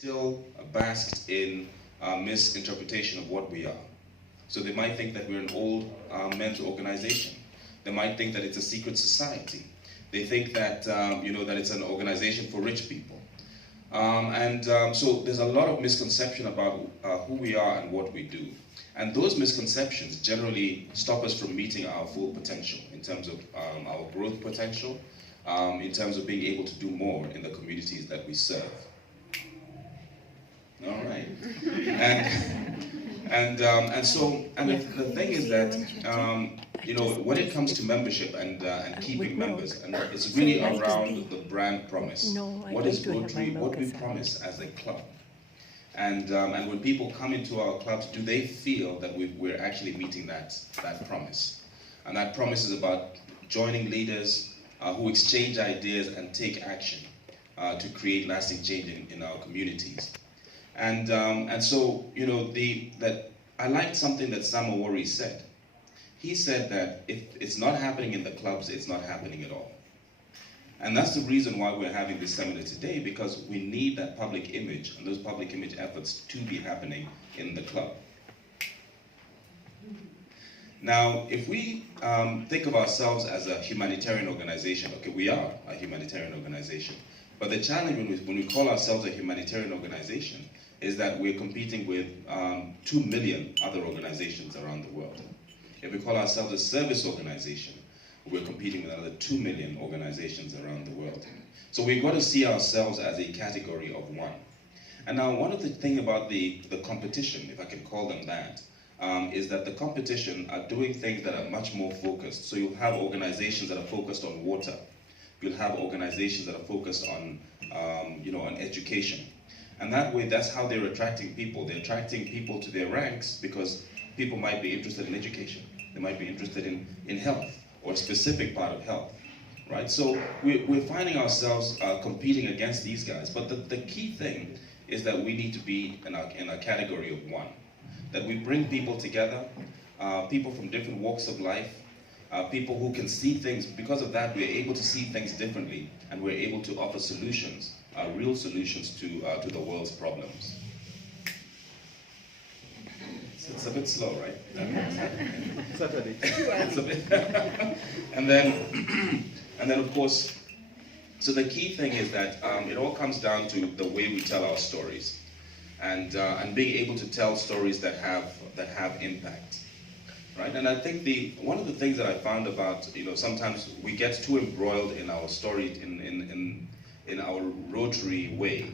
still basked in misinterpretation of what we are. So they might think that we're an old men's organization. They might think that it's a secret society. They think that that it's an organization for rich people. So there's a lot of misconception about who we are and what we do. And those misconceptions generally stop us from meeting our full potential in terms of our growth potential, in terms of being able to do more in the communities that we serve. All right. The thing is that when it comes to membership and keeping members, and it's really around the brand promise. What is Rotary? What we promise as a club? And when people come into our clubs, do they feel that we're actually meeting that promise? And that promise is about joining leaders who exchange ideas and take action to create lasting change in our communities. So I liked something that Sam Owori said. He said that if it's not happening in the clubs, it's not happening at all. And that's the reason why we're having this seminar today, because we need that public image and those public image efforts to be happening in the club. Now, if we think of ourselves as a humanitarian organization, okay, we are a humanitarian organization, but the challenge when we call ourselves a humanitarian organization is that we're competing with 2 million other organizations around the world. If we call ourselves a service organization, we're competing with another 2 million organizations around the world. So we've got to see ourselves as a category of one. And now one of the things about the competition, if I can call them that, is that the competition are doing things that are much more focused. So you'll have organizations that are focused on water. You'll have organizations that are focused on education. And that way, that's how they're attracting people. They're attracting people to their ranks because people might be interested in education. They might be interested in health or a specific part of health, right? So we're finding ourselves competing against these guys. But the key thing is that we need to be in a category of one. That we bring people together, people from different walks of life, people who can see things. Because of that, we're able to see things differently, and we're able to offer solutions, real solutions to the world's problems. It's a bit slow, right? Certainly. It's a bit. and then of course, so the key thing is that it all comes down to the way we tell our stories, and being able to tell stories that have impact, right? And I think one of the things that I found about sometimes we get too embroiled in our story in our Rotary way,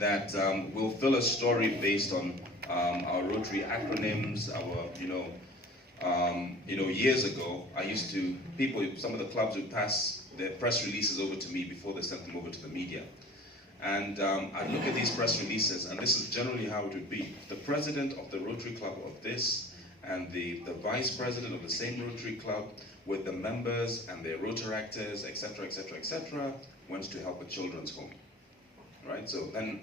that we'll fill a story based on our Rotary acronyms. Years ago, some of the clubs would pass their press releases over to me before they sent them over to the media. And I'd look at these press releases, and this is generally how it would be. The president of the Rotary Club of this, and the vice president of the same Rotary Club, with the members and their Rotaractors, etc., etc., etc., went to help a children's home. Right? So then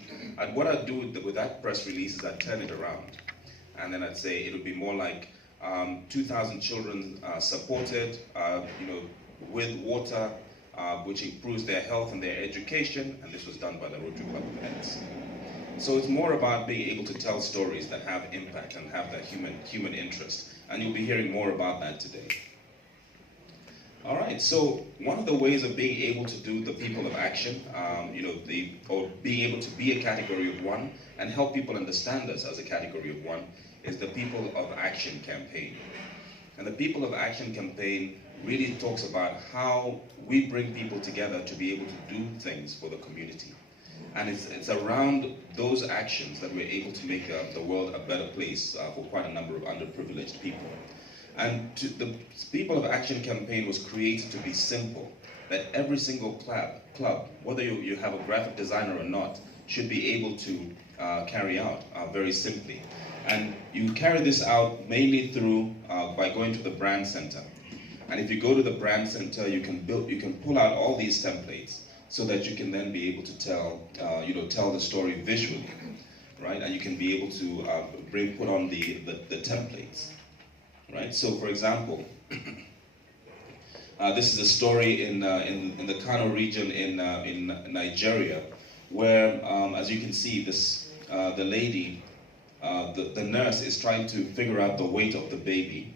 what I'd do with that press release is I'd turn it around. And then I'd say it would be more like 2,000 children supported with water, which improves their health and their education, and this was done by the Rotary Club of X. So it's more about being able to tell stories that have impact and have that human interest. And you'll be hearing more about that today. All right, so one of the ways of being able to do the people of action, or being able to be a category of one and help people understand us as a category of one, is the People of Action campaign. And the People of Action campaign really talks about how we bring people together to be able to do things for the community. And it's around those actions that we're able to make the world a better place for quite a number of underprivileged people. And the People of Action campaign was created to be simple, that every single club, whether you have a graphic designer or not, should be able to carry out very simply. And you carry this out mainly through by going to the brand center. And if you go to the brand center, you can pull out all these templates so that you can then be able to tell the story visually, right? And you can be able to put on the templates. Right. So, for example, this is a story in the Kano region in Nigeria, where, as you can see, the lady, the nurse is trying to figure out the weight of the baby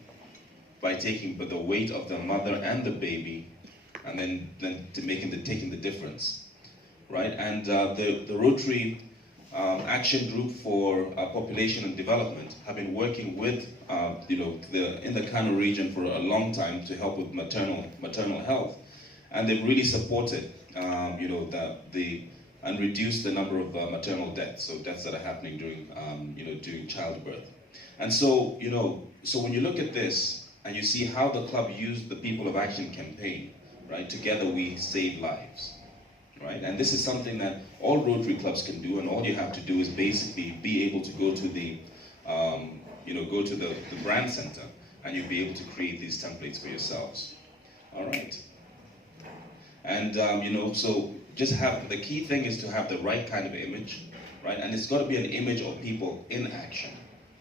by taking the weight of the mother and the baby, and then taking the difference, right? And the Rotary Action Group for Population and Development have been working with in the Kano region for a long time to help with maternal health, and they've really supported and reduced the number of maternal deaths, so deaths that are happening during childbirth. And so so when you look at this and you see how the club used the People of Action campaign, right? Together we save lives. Right? And this is something that all Rotary clubs can do, and all you have to do is basically be able to go to the brand center, and you'll be able to create these templates for yourselves. All right. And so just the key thing is to have the right kind of image, right? And it's got to be an image of people in action,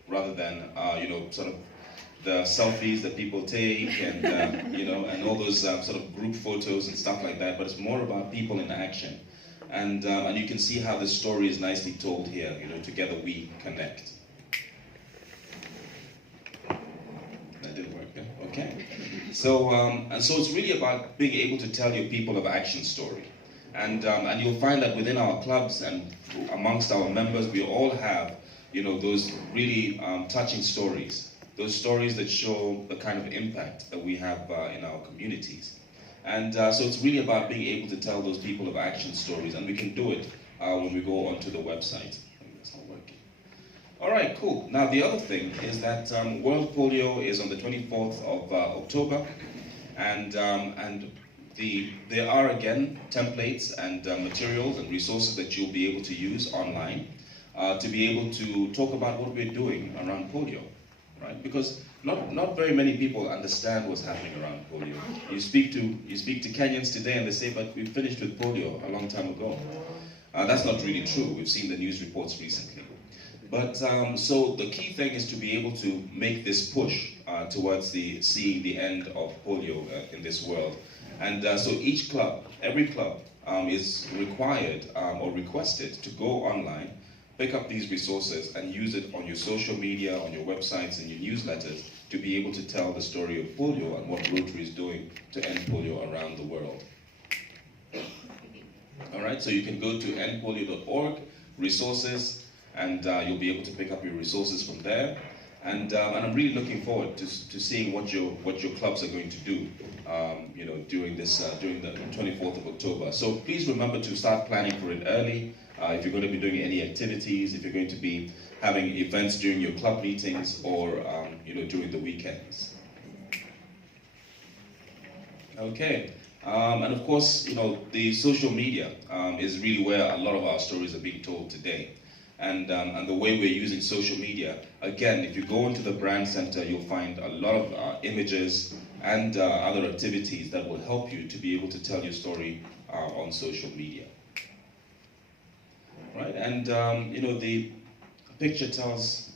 rather than sort of the selfies that people take, and and all those sort of group photos and stuff like that. But it's more about people in action, and you can see how the story is nicely told here. Together we connect. That didn't work, yeah? Okay. So it's really about being able to tell your People of Action story, and you'll find that within our clubs and amongst our members, we all have those really touching stories. Those stories that show the kind of impact that we have in our communities. And so it's really about being able to tell those People of Action stories, and we can do it when we go onto the website. I think that's not working. All right, cool. Now the other thing is that World Polio is on the 24th of October, and there are again templates and materials and resources that you'll be able to use online to be able to talk about what we're doing around polio. Right? Because not very many people understand what's happening around polio. You speak to Kenyans today and they say, but we finished with polio a long time ago. That's not really true. We've seen the news reports recently. But so the key thing is to be able to make this push towards seeing the end of polio in this world. And so every club is required or requested to go online, pick up these resources and use it on your social media, on your websites and your newsletters to be able to tell the story of polio and what Rotary is doing to end polio around the world. All right, so you can go to endpolio.org, resources, and you'll be able to pick up your resources from there. And I'm really looking forward to seeing what your clubs are going to do, during the 24th of October. So please remember to start planning for it early. If you're going to be doing any activities, if you're going to be having events during your club meetings, or during the weekends. Okay, and of course, the social media is really where a lot of our stories are being told today. And the way we're using social media, again, if you go into the brand center, you'll find a lot of images and other activities that will help you to be able to tell your story on social media. Right, and the picture tells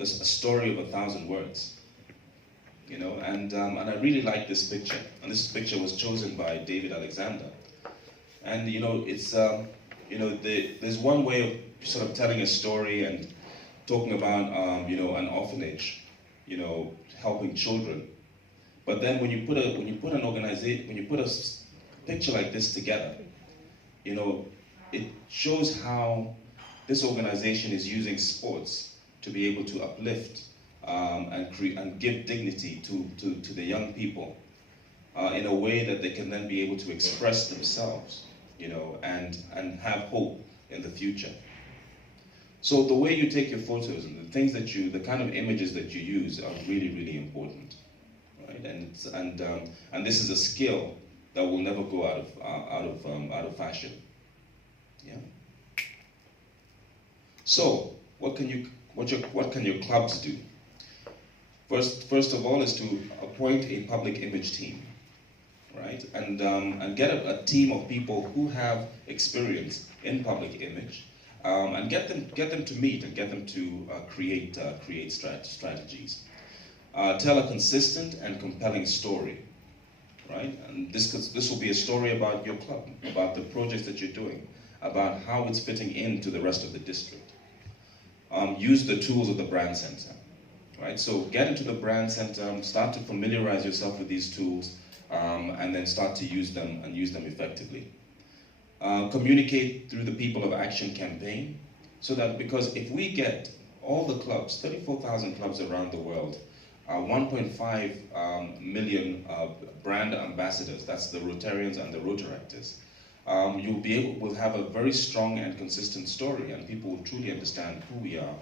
a story of 1,000 words. And I really like this picture, and this picture was chosen by David Alexander. And it's there's one way of sort of telling a story and talking about an orphanage, helping children. But then when you put a picture like this together, it shows how this organization is using sports to be able to uplift and give dignity to the young people in a way that they can then be able to express themselves, and have hope in the future. So the way you take your photos and the kind of images that you use are really, really important, right? And this is a skill that will never go out of fashion. Yeah. So what can your clubs do? First of all is to appoint a public image team, right? And get a team of people who have experience in public image, and get them to meet and get them to create strategies. Tell a consistent and compelling story, right? And this will be a story about your club, about the projects that you're doing, about how it's fitting into the rest of the district. Use the tools of the brand center, right? So get into the brand center, start to familiarize yourself with these tools, and then start to use them and use them effectively. Communicate through the People of Action campaign, so that, because if we get all the clubs, 34,000 clubs around the world, 1.5 million brand ambassadors, that's the Rotarians and the Rotaractors, we'll have a very strong and consistent story, and people will truly understand who we are